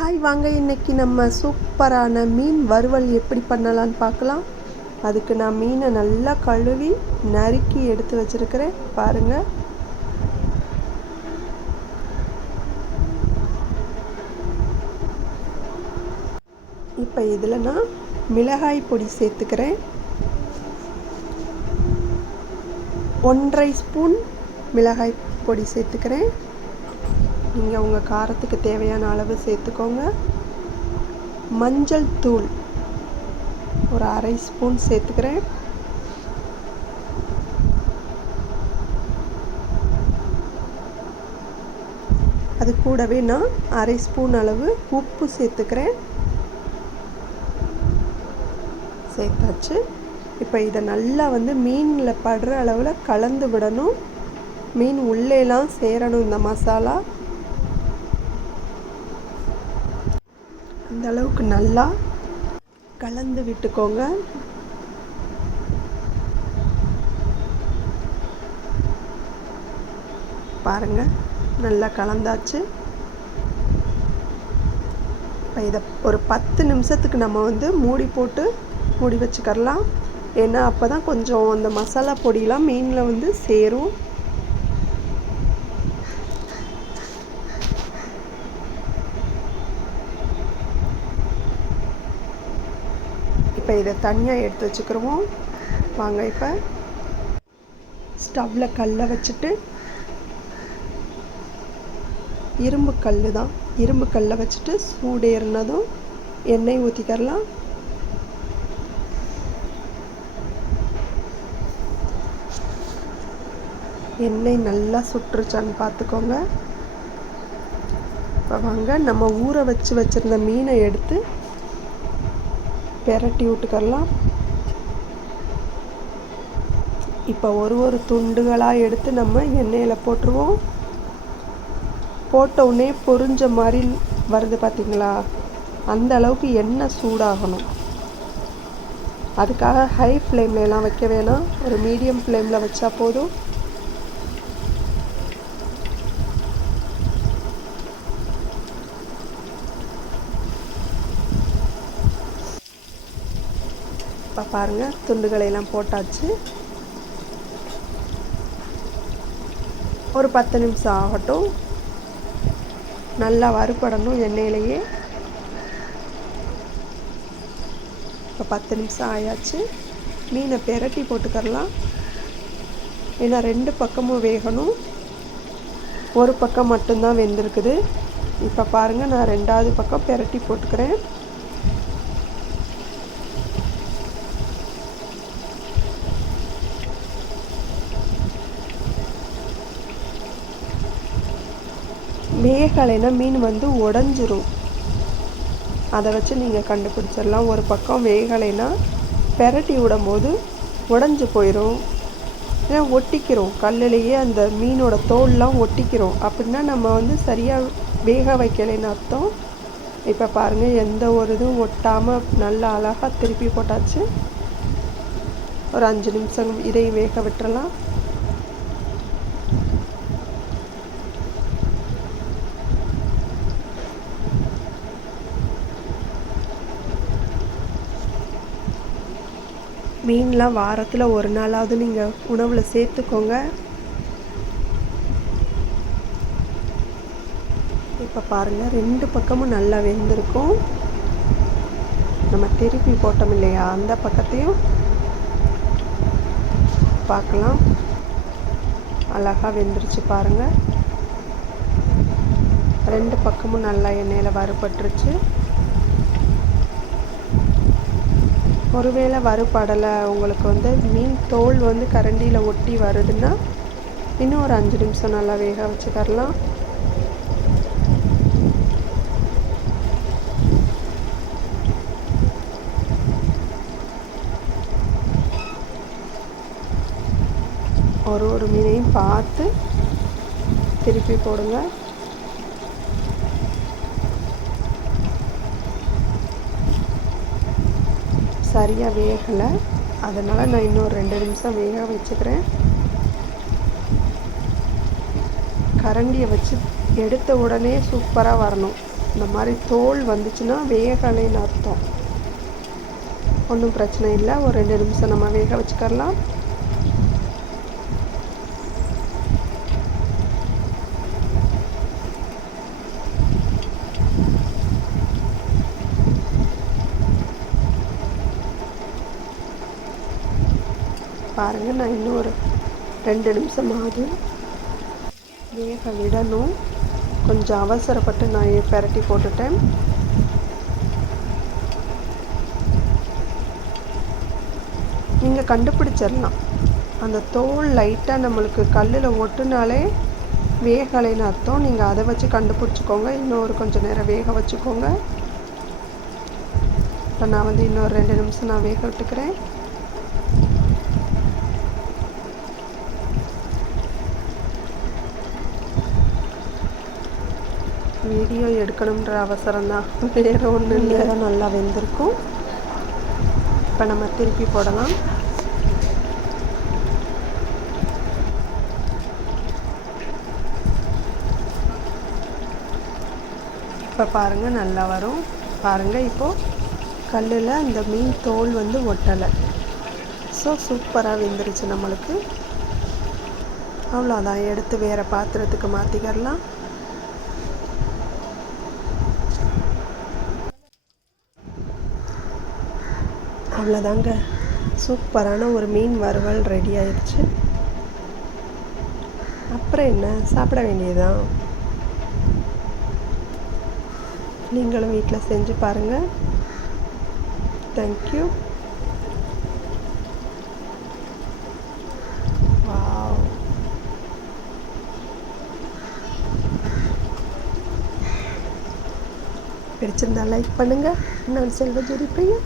Hi வாங்க, இன்றைக்கி நம்ம சூப்பரான மீன் வறுவல் எப்படி பண்ணலான்னு பார்க்கலாம். அதுக்கு நான் மீனை நல்லா கழுவி நறுக்கி எடுத்து வச்சுருக்கிறேன் பாருங்கள். இப்போ இதில் நான் மிளகாய் பொடி சேர்த்துக்கிறேன். 1.5 ஸ்பூன் மிளகாய் பொடி சேர்த்துக்கிறேன். நீங்கள் உங்கள் காரத்துக்கு தேவையான அளவு சேர்த்துக்கோங்க. மஞ்சள் தூள் ஒரு 1/2 ஸ்பூன் சேர்த்துக்கிறேன். அது கூடவே நான் 1/2 ஸ்பூன் அளவு உப்பு சேர்த்துக்கிறேன். சேர்த்தாச்சு. இப்போ இதை நல்லா மீனில் படுற அளவில் கலந்து விடணும். மீன் உள்ளேலாம் சேரணும் இந்த மசாலா. அந்த அளவுக்கு நல்லா கலந்து விட்டுக்கோங்க. பாருங்க, நல்லா கலந்தாச்சு. இப்போ இதை ஒரு 10 நிமிஷத்துக்கு நம்ம மூடி வச்சுக்கலாம். ஏன்னா அப்போ தான் கொஞ்சம் அந்த மசாலா பொடியெலாம் மீனில் சேரும். இப்போ இதை தனியாக எடுத்து வச்சுக்கிறோம். வாங்க, இப்போ ஸ்டவ்வில் கல்லை வச்சுட்டு, இரும்பு கல்லை வச்சுட்டு சூடேறினதும் எண்ணெய் ஊற்றிக்கலாம். எண்ணெய் நல்லா சுட்டுருச்சான்னு பார்த்துக்கோங்க. இப்போ வாங்க, நம்ம ஊற வச்சுருந்த மீனை எடுத்து பெரட்டி விட்டுக்கலாம். இப்போ ஒரு துண்டுகளாக எடுத்து நம்ம எண்ணெயில் போட்டுருவோம். போட்ட உடனே பொரிஞ்ச மாதிரி வருது பார்த்தீங்களா? அந்த அளவுக்கு எண்ணெய் சூடாகணும். அதுக்காக ஹை ஃப்ளேம்லலாம் வைக்க வேணாம், ஒரு மீடியம் ஃப்ளேமில் வச்சா போதும். இப்போ பாருங்கள், துண்டுகளையெல்லாம் போட்டாச்சு. ஒரு 10 நிமிஷம் ஆகட்டும். நல்லா வறுபடணும் எண்ணெயிலேயே. இப்போ 10 நிமிஷம் ஆயாச்சு. மீனை பெரட்டி போட்டுக்கலாம். ஏன்னா 2 பக்கமும் வேகணும். ஒரு பக்கம் மட்டும்தான் வெந்திருக்குது. இப்போ பாருங்கள், நான் 2வது பக்கம் பெரட்டி போட்டுக்கிறேன். வேகலைன்னா மீன் உடஞ்சிரும். அதை வச்சு நீங்கள் கண்டுபிடிச்சிடலாம். ஒரு பக்கம் வேகலைன்னா பெரட்டி விடும்போது உடஞ்சி போயிடும். ஏன்னா ஒட்டிக்கிறோம், கல்லுலேயே அந்த மீனோட தோல்லாம் ஒட்டிக்கிறோம். அப்படின்னா நம்ம சரியாக வேக வைக்கலைன்னு அர்த்தம். இப்போ பாருங்கள், எந்த ஒரு இதுவும் ஒட்டாமல் நல்லா அழகாக திருப்பி போட்டாச்சு. ஒரு 5 நிமிஷம் இதையும் வேக விட்டுறலாம். மீன்லாம் வாரத்தில் ஒரு நாளாவது நீங்கள் உணவில் சேர்த்துக்கோங்க. இப்போ பாருங்கள், 2 பக்கமும் நல்லா வெந்திருக்கும். நம்ம திருப்பி போட்டோம் இல்லையா, அந்த பக்கத்தையும் பார்க்கலாம். அழகாக வெந்துருச்சு பாருங்கள். 2 பக்கமும் நல்லா எண்ணெயில் வறுபட்டுருச்சு. ஒருவேளை வறுபடலை, உங்களுக்கு மீன் தோல் கரண்டியில் ஒட்டி வருதுன்னா இன்னும் ஒரு 5 நிமிஷம் நல்லா வேக வச்சுக்கரலாம். ஒரு மீனையும் பார்த்து திருப்பி போடுங்க. சரியாக வேகலை, அதனால் நான் இன்னும் 2 நிமிஷம் வேக வச்சுக்கிறேன். கரண்டியை வச்சு எடுத்த உடனே சூப்பராக வரணும். இந்த மாதிரி தோல் வந்துச்சுன்னா வேகலைன்னு அர்த்தம். ஒன்றும் பிரச்சனை இல்லை, ஒரு 2 நிமிஷம் நம்ம வேக வச்சுக்கலாம். பாருங்கள், நான் இன்னும் ஒரு 2 நிமிஷமாவது வேக விடணும். கொஞ்சம் அவசரப்பட்டு நான் பெரட்டி போட்டுட்டேன். நீங்கள் கண்டுபிடிச்சிடலாம், அந்த தோல் லைட்டாக நம்மளுக்கு கல்லில் ஒட்டுனாலே வேகலைன்னு அர்த்தம். நீங்கள் அதை வச்சு கண்டுபிடிச்சிக்கோங்க. இன்னொரு கொஞ்சம் நேரம் வேக வச்சுக்கோங்க. இப்போ நான் வந்து இன்னொரு 2 நிமிஷம் நான் வேக விட்டுக்கிறேன். வீடியோ எடுக்கணுன்ற அவசரம்தான், வேறு ஒன்றும் இல்லை. நல்லா வெந்திருக்கும். இப்போ நம்ம திருப்பி போடலாம். இப்போ பாருங்கள், நல்லா வரும். பாருங்கள், இப்போது கல்லில் அந்த மீன் தோல் வந்து ஒட்டலை. ஸோ சூப்பராக வெந்துருச்சு நம்மளுக்கு. அவ்வளோதான், எடுத்து வேறு பாத்திரத்துக்கு மாற்றிக்கிடலாம். அவ்வளோதாங்க, சூப்பரான ஒரு மீன் வறுவல் ரெடி ஆயிடுச்சு. அப்புறம் என்ன, சாப்பிட வேண்டியதுதான். நீங்களும் வீட்டில் செஞ்சு பாருங்கள். தேங்க்யூ. வாவ், பிடிச்சிருந்தா லைக் பண்ணுங்கள். நான் செல்வஜோதி பிரியா.